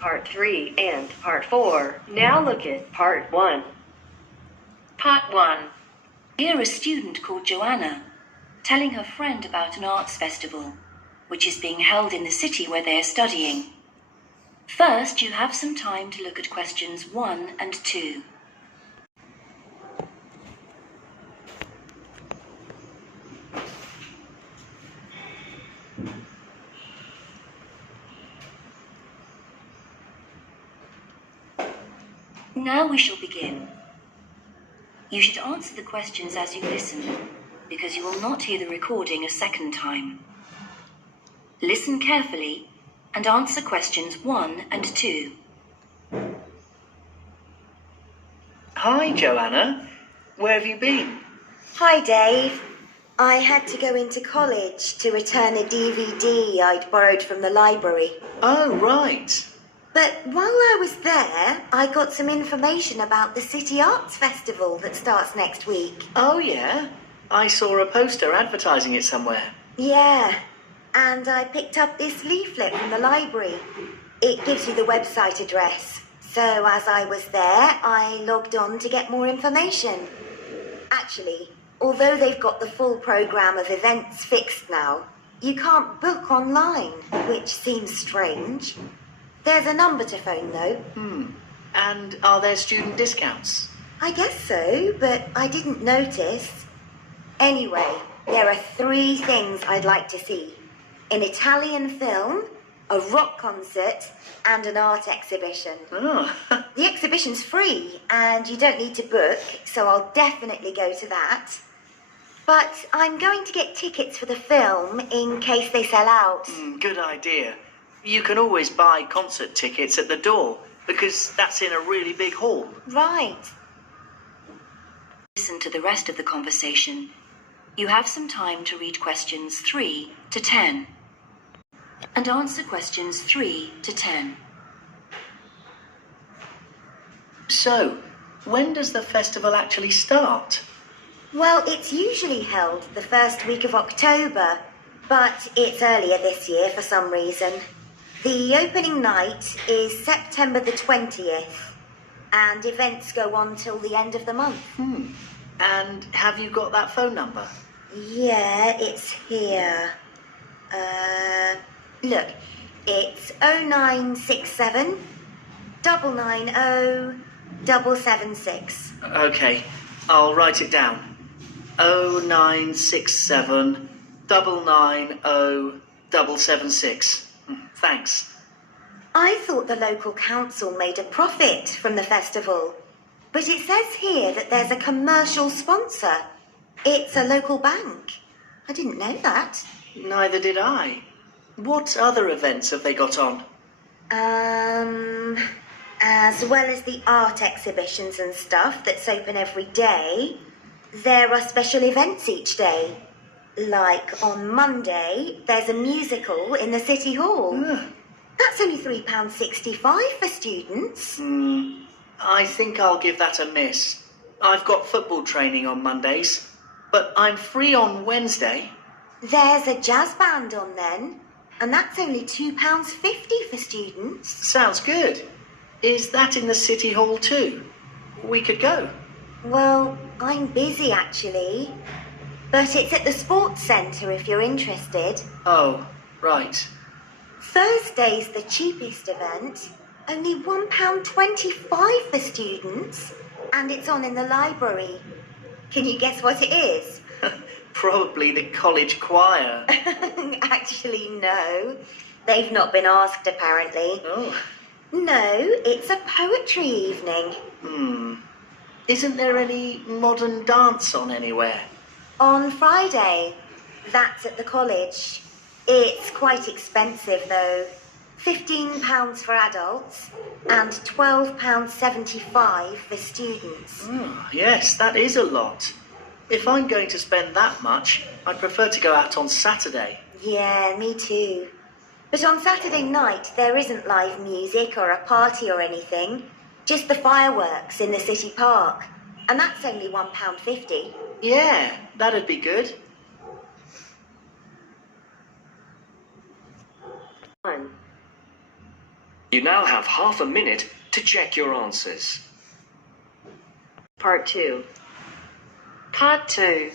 Part 3 and Part 4. Now look at Part 1. Part 1. Hear a student called Joanna telling her friend about an arts festival, which is being held in the city where they are studying. First, you have some time to look at questions 1 and 2. Now we shall begin. You should answer the questions as you listen, because you will not hear the recording a second time. Listen carefully and answer questions 1 and 2. Hi, Joanna. Where have you been? Hi, Dave. I had to go into college to return a DVD I'd borrowed from the library. Oh, right. But while I was there, I got some information about the City Arts Festival that starts next week. Oh, yeah? I saw a poster advertising it somewhere. Yeah, and I picked up this leaflet from the library. It gives you the website address. So as I was there, I logged on to get more information. Actually, although they've got the full programme of events fixed now, you can't book online, which seems strange. There's a number to phone, though. And are there student discounts? I guess so, but I didn't notice. Anyway, there are 3 things I'd like to see. An Italian film, a rock concert, and an art exhibition. Oh. The exhibition's free, and you don't need to book, so I'll definitely go to that. But I'm going to get tickets for the film in case they sell out. Good idea. You can always buy concert tickets at the door, because that's in a really big hall. Right. Listen to the rest of the conversation. You have some time to read questions 3 to 10 and answer questions 3 to 10. So, when does the festival actually start? Well, it's usually held the first week of October, but it's earlier this year for some reason. The opening night is September the 20th, and events go on till the end of the month. And have you got that phone number? Yeah, it's here. Look, it's 0967 990 776. Okay, I'll write it down. 0967 990 776. Thanks. I thought the local council made a profit from the festival, but it says here that there's a commercial sponsor. It's a local bank. I didn't know that. Neither did I. What other events have they got on? As well as the art exhibitions and stuff that's open every day, there are special events each day. Like on Monday, there's a musical in the City Hall. That's only £3.65 for students. I think I'll give that a miss. I've got football training on Mondays, but I'm free on Wednesday. There's a jazz band on then, and that's only £2.50 for students. Sounds good. Is that in the City Hall too? We could go. Well, I'm busy actually, but it's at the sports centre if you're interested. Oh, right. Thursday's the cheapest event, only £1.25 for students, and it's on in the library. Can you guess what it is? Probably the college choir. Actually, no. They've not been asked, apparently. Oh. No, it's a poetry evening. Isn't there any modern dance on anywhere? On Friday. That's at the college. It's quite expensive, though. £15 for adults and £12.75 for students. Yes, that is a lot. If I'm going to spend that much, I'd prefer to go out on Saturday. Yeah, me too. But on Saturday night, there isn't live music or a party or anything. Just the fireworks in the city park. And that's only £1.50. Yeah, that'd be good. 1. You now have half a minute to check your answers. Part 2. Part 2.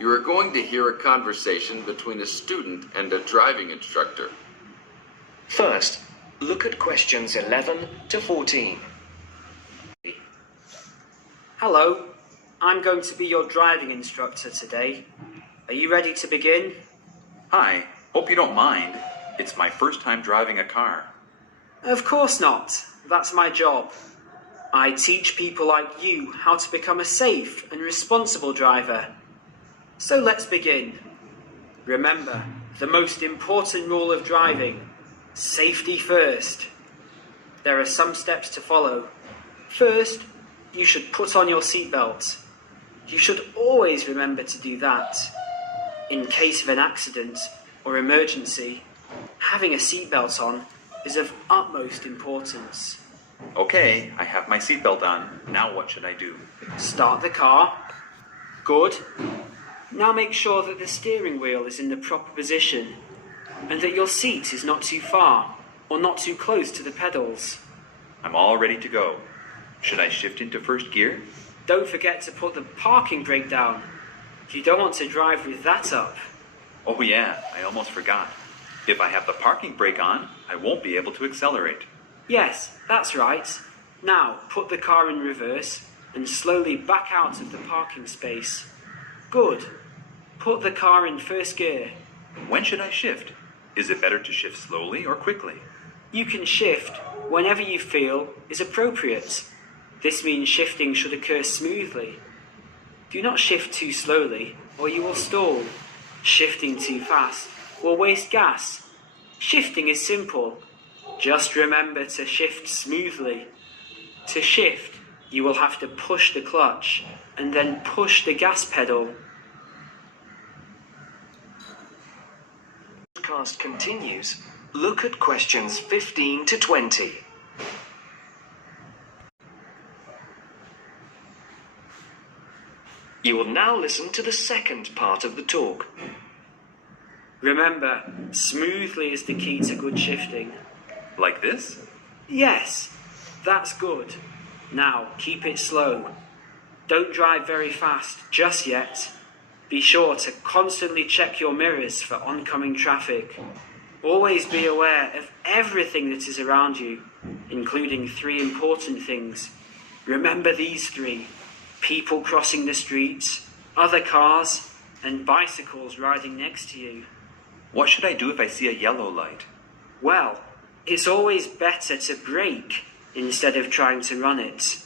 You are going to hear a conversation between a student and a driving instructor. First, look at questions 11 to 14. Hello, I'm going to be your driving instructor today. Are you ready to begin? Hi, hope you don't mind. It's my first time driving a car. Of course not. That's my job. I teach people like you how to become a safe and responsible driver. So let's begin. Remember, the most important rule of driving: safety first. There are some steps to follow. First, you should put on your seatbelt. You should always remember to do that. In case of an accident or emergency, having a seatbelt on is of utmost importance. Okay, I have my seatbelt on. Now what should I do? Start the car. Good. Now make sure that the steering wheel is in the proper position and that your seat is not too far or not too close to the pedals. I'm all ready to go. Should I shift into first gear? Don't forget to put the parking brake down. You don't want to drive with that up. Oh yeah, I almost forgot. If I have the parking brake on, I won't be able to accelerate. Yes, that's right. Now put the car in reverse and slowly back out of the parking space. Good. Put the car in first gear. When should I shift? Is it better to shift slowly or quickly? You can shift whenever you feel is appropriate. This means shifting should occur smoothly. Do not shift too slowly or you will stall. Shifting too fast will waste gas. Shifting is simple. Just remember to shift smoothly. To shift, you will have to push the clutch and then push the gas pedal. Podcast continues. Look at questions 15 to 20. You will now listen to the second part of the talk. Remember, smoothly is the key to good shifting. Like this? Yes, that's good. Now, keep it slow. Don't drive very fast just yet. Be sure to constantly check your mirrors for oncoming traffic. Always be aware of everything that is around you, including 3 important things. Remember these 3: people crossing the streets, other cars, and bicycles riding next to you. What should I do if I see a yellow light? Well, it's always better to brake instead of trying to run it.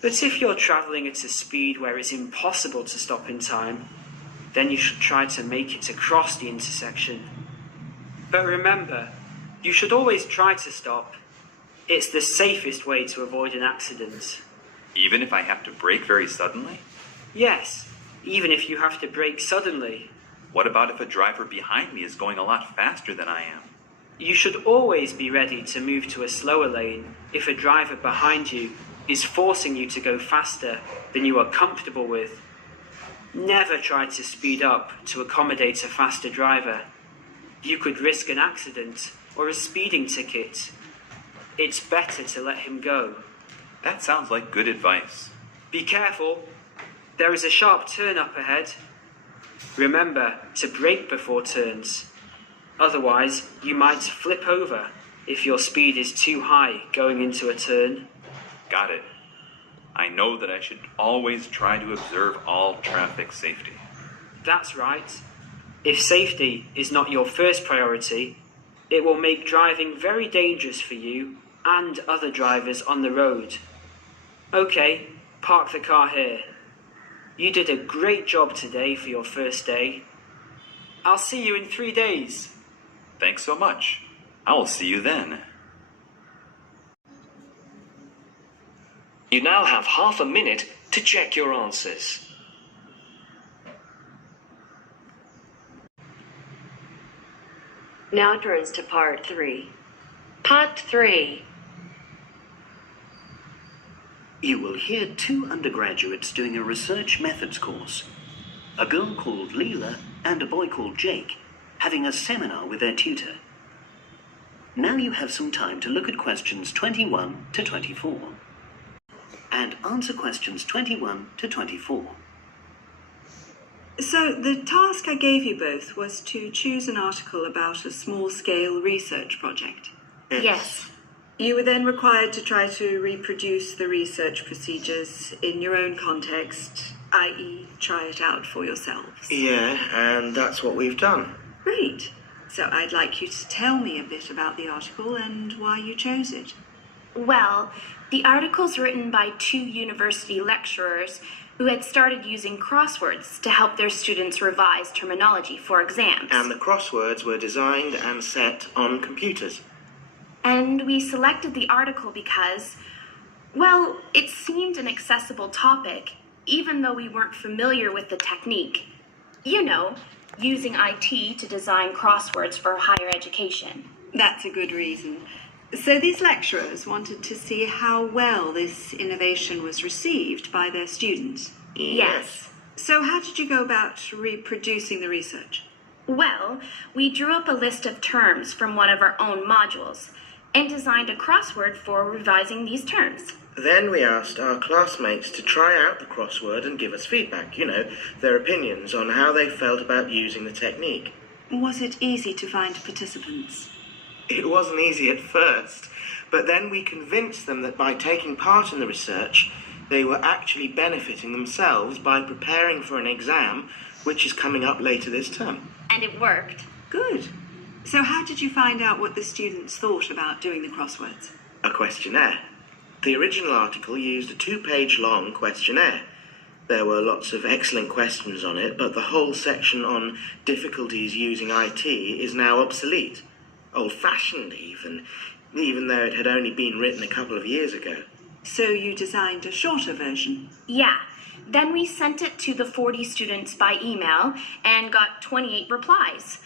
But if you're travelling at a speed where it's impossible to stop in time, then you should try to make it across the intersection. But remember, you should always try to stop. It's the safest way to avoid an accident. Even if I have to brake very suddenly? Yes, even if you have to brake suddenly. What about if a driver behind me is going a lot faster than I am? You should always be ready to move to a slower lane if a driver behind you is forcing you to go faster than you are comfortable with. Never try to speed up to accommodate a faster driver. You could risk an accident or a speeding ticket. It's better to let him go. That sounds like good advice. Be careful. There is a sharp turn up ahead. Remember to brake before turns. Otherwise, you might flip over if your speed is too high going into a turn. Got it. I know that I should always try to observe all traffic safety. That's right. If safety is not your first priority, it will make driving very dangerous for you and other drivers on the road. Okay, park the car here. You did a great job today for your first day. I'll see you in 3 days. Thanks so much. I will see you then. You now have half a minute to check your answers. Now turns to part 3. Part 3. You will hear 2 undergraduates doing a research methods course. A girl called Leela and a boy called Jake having a seminar with their tutor. Now you have some time to look at questions 21 to 24. And answer questions 21 to 24. So the task I gave you both was to choose an article about a small-scale research project. Yes. You were then required to try to reproduce the research procedures in your own context, i.e. try it out for yourselves. Yeah, and that's what we've done. Great. So I'd like you to tell me a bit about the article and why you chose it. Well, the article's written by 2 university lecturers who had started using crosswords to help their students revise terminology for exams. And the crosswords were designed and set on computers. And we selected the article because, well, it seemed an accessible topic, even though we weren't familiar with the technique. You know, using IT to design crosswords for higher education. That's a good reason. So these lecturers wanted to see how well this innovation was received by their students. Yes. So how did you go about reproducing the research? Well, we drew up a list of terms from one of our own modules and designed a crossword for revising these terms. Then we asked our classmates to try out the crossword and give us feedback, their opinions on how they felt about using the technique. Was it easy to find participants? It wasn't easy at first, but then we convinced them that by taking part in the research, they were actually benefiting themselves by preparing for an exam, which is coming up later this term. And it worked. Good. So how did you find out what the students thought about doing the crosswords? A questionnaire. The original article used a 2-page long questionnaire. There were lots of excellent questions on it, but the whole section on difficulties using IT is now obsolete. Old-fashioned even though it had only been written a couple of years ago. So you designed a shorter version? Yeah. Then we sent it to the 40 students by email and got 28 replies.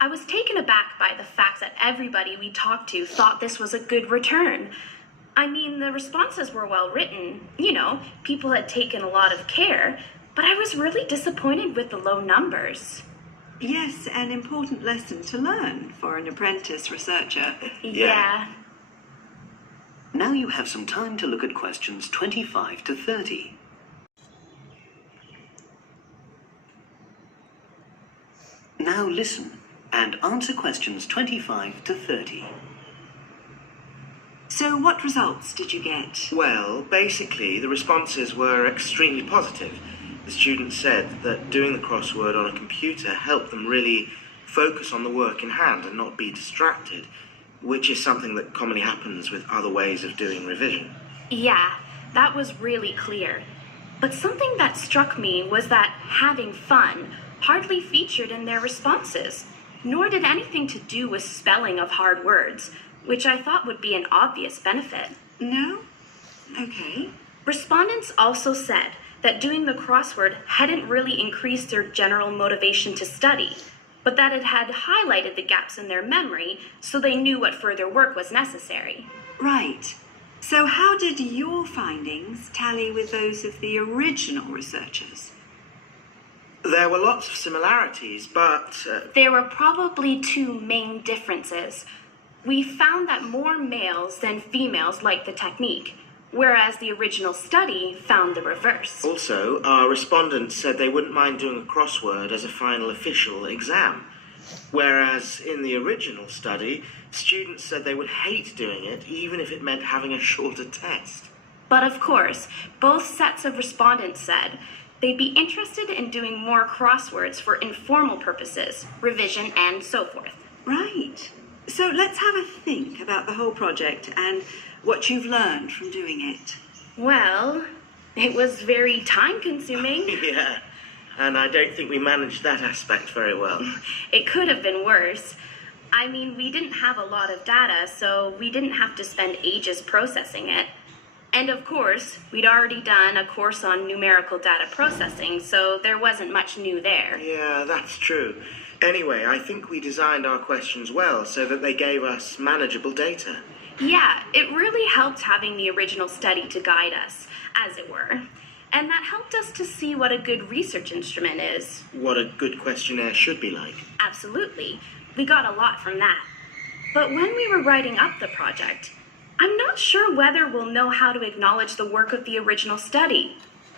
I was taken aback by the fact that everybody we talked to thought this was a good return. I mean, the responses were well written. People had taken a lot of care, but I was really disappointed with the low numbers. Yes, an important lesson to learn for an apprentice researcher. Yeah. Now you have some time to look at questions 25 to 30. Now listen and answer questions 25 to 30. So what results did you get? Well, basically, the responses were extremely positive. The students said that doing the crossword on a computer helped them really focus on the work in hand and not be distracted, which is something that commonly happens with other ways of doing revision. Yeah, that was really clear. But something that struck me was that having fun hardly featured in their responses, nor did anything to do with spelling of hard words, which I thought would be an obvious benefit. No? Okay. Respondents also said that doing the crossword hadn't really increased their general motivation to study, but that it had highlighted the gaps in their memory so they knew what further work was necessary. Right. So how did your findings tally with those of the original researchers? There were lots of similarities, but... There were probably 2 main differences. We found that more males than females liked the technique, whereas the original study found the reverse. Also, our respondents said they wouldn't mind doing a crossword as a final official exam, whereas in the original study, students said they would hate doing it even if it meant having a shorter test. But of course, both sets of respondents said they'd be interested in doing more crosswords for informal purposes, revision, and so forth. Right. So let's have a think about the whole project and what you've learned from doing it. Well, it was very time-consuming. Yeah, and I don't think we managed that aspect very well. It could have been worse. I mean, we didn't have a lot of data, so we didn't have to spend ages processing it. And of course, we'd already done a course on numerical data processing, so there wasn't much new there. Yeah, that's true. Anyway, I think we designed our questions well so that they gave us manageable data. Yeah, it really helped having the original study to guide us, as it were. And that helped us to see what a good research instrument is. What a good questionnaire should be like. Absolutely. We got a lot from that. But when we were writing up the project, I'm not sure whether we'll know how to acknowledge the work of the original study.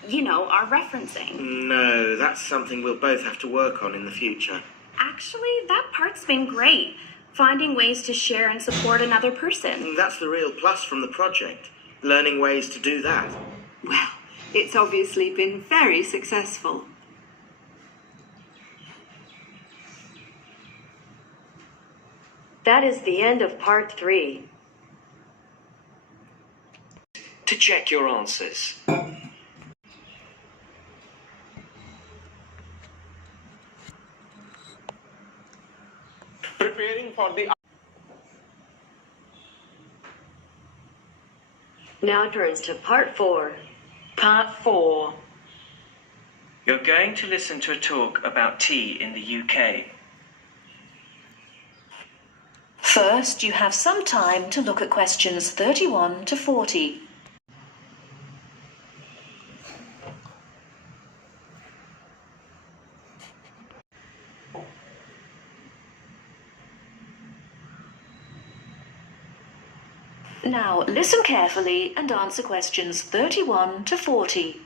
You know, our referencing. No, that's something we'll both have to work on in the future. Actually, that part's been great. Finding ways to share and support another person. That's the real plus from the project. Learning ways to do that. Well, it's obviously been very successful. That is the end of part 3. To check your answers. Preparing for the... Now turns to part 4. Part 4. You're going to listen to a talk about tea in the UK. First, you have some time to look at questions 31 to 40. Now, listen carefully and answer questions 31 to 40.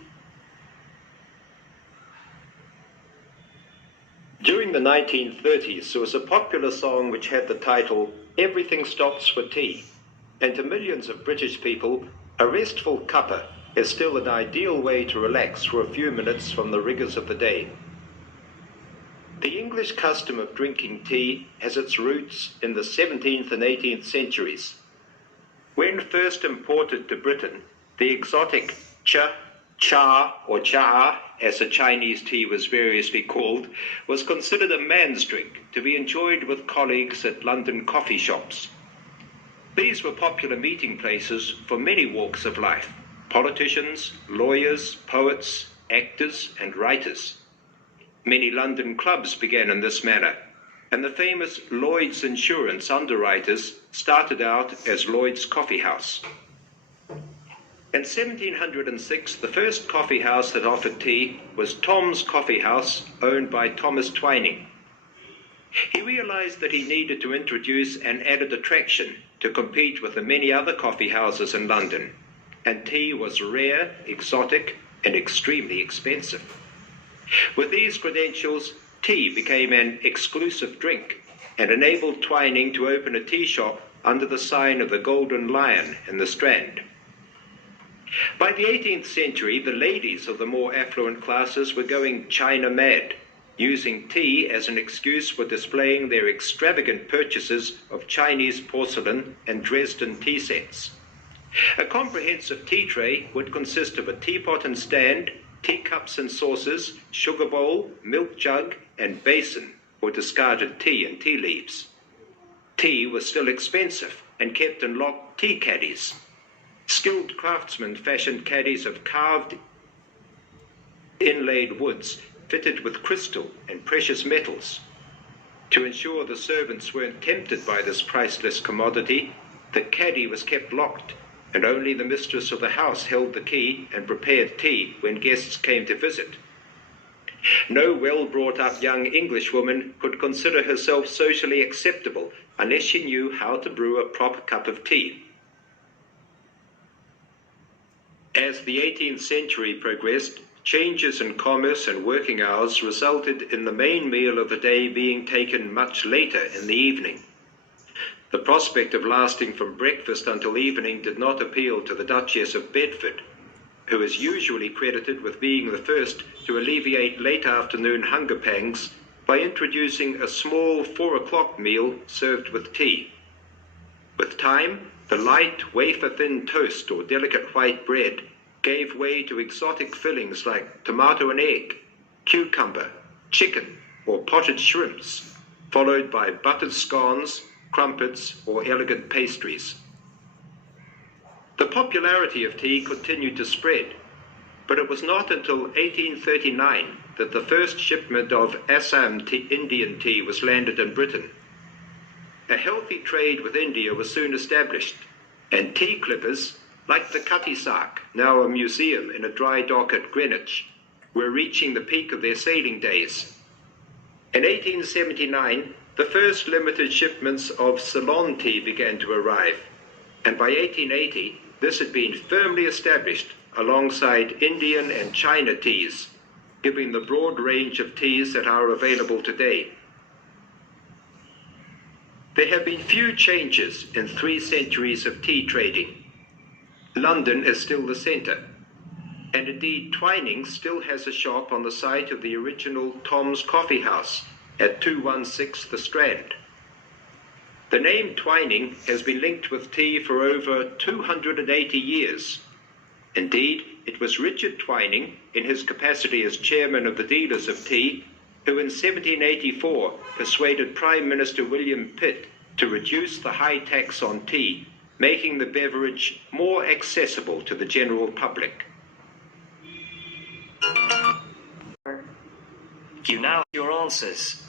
During the 1930s, there was a popular song which had the title, "Everything Stops for Tea," and to millions of British people, a restful cuppa is still an ideal way to relax for a few minutes from the rigours of the day. The English custom of drinking tea has its roots in the 17th and 18th centuries. When first imported to Britain, the exotic cha, or cha, as the Chinese tea was variously called, was considered a man's drink to be enjoyed with colleagues at London coffee shops. These were popular meeting places for many walks of life: politicians, lawyers, poets, actors, and writers. Many London clubs began in this manner, and the famous Lloyd's Insurance underwriters started out as Lloyd's Coffee House. In 1706, the first coffee house that offered tea was Tom's Coffee House, owned by Thomas Twining. He realized that he needed to introduce an added attraction to compete with the many other coffee houses in London, and tea was rare, exotic, and extremely expensive. With these credentials, tea became an exclusive drink and enabled Twining to open a tea shop under the sign of the Golden Lion in the Strand. By the 18th century, the ladies of the more affluent classes were going China mad, using tea as an excuse for displaying their extravagant purchases of Chinese porcelain and Dresden tea sets. A comprehensive tea tray would consist of a teapot and stand, teacups and saucers, sugar bowl, milk jug, and basin for discarded tea and tea leaves. Tea was still expensive and kept in locked tea caddies. Skilled craftsmen fashioned caddies of carved inlaid woods fitted with crystal and precious metals. To ensure the servants weren't tempted by this priceless commodity, the caddy was kept locked, and only the mistress of the house held the key and prepared tea when guests came to visit. No well-brought-up young Englishwoman could consider herself socially acceptable unless she knew how to brew a proper cup of tea. As the 18th century progressed, changes in commerce and working hours resulted in the main meal of the day being taken much later in the evening. The prospect of lasting from breakfast until evening did not appeal to the Duchess of Bedford, who is usually credited with being the first to alleviate late afternoon hunger pangs by introducing a small 4 o'clock meal served with tea. With time, the light, wafer-thin toast or delicate white bread gave way to exotic fillings like tomato and egg, cucumber, chicken, or potted shrimps, followed by buttered scones, crumpets, or elegant pastries. The popularity of tea continued to spread, but it was not until 1839 that the first shipment of Assam Indian tea was landed in Britain. A healthy trade with India was soon established, and tea clippers, like the Cutty Sark, now a museum in a dry dock at Greenwich, were reaching the peak of their sailing days. In 1879, the first limited shipments of Ceylon tea began to arrive, and by 1880 this had been firmly established alongside Indian and China teas, giving the broad range of teas that are available today. There have been few changes in 3 centuries of tea trading. London is still the centre, and indeed Twinings still has a shop on the site of the original Tom's Coffee House at 216 The Strand. The name Twining has been linked with tea for over 280 years. Indeed, it was Richard Twining, in his capacity as chairman of the dealers of tea, who in 1784 persuaded Prime Minister William Pitt to reduce the high tax on tea, making the beverage more accessible to the general public. You now have your answers.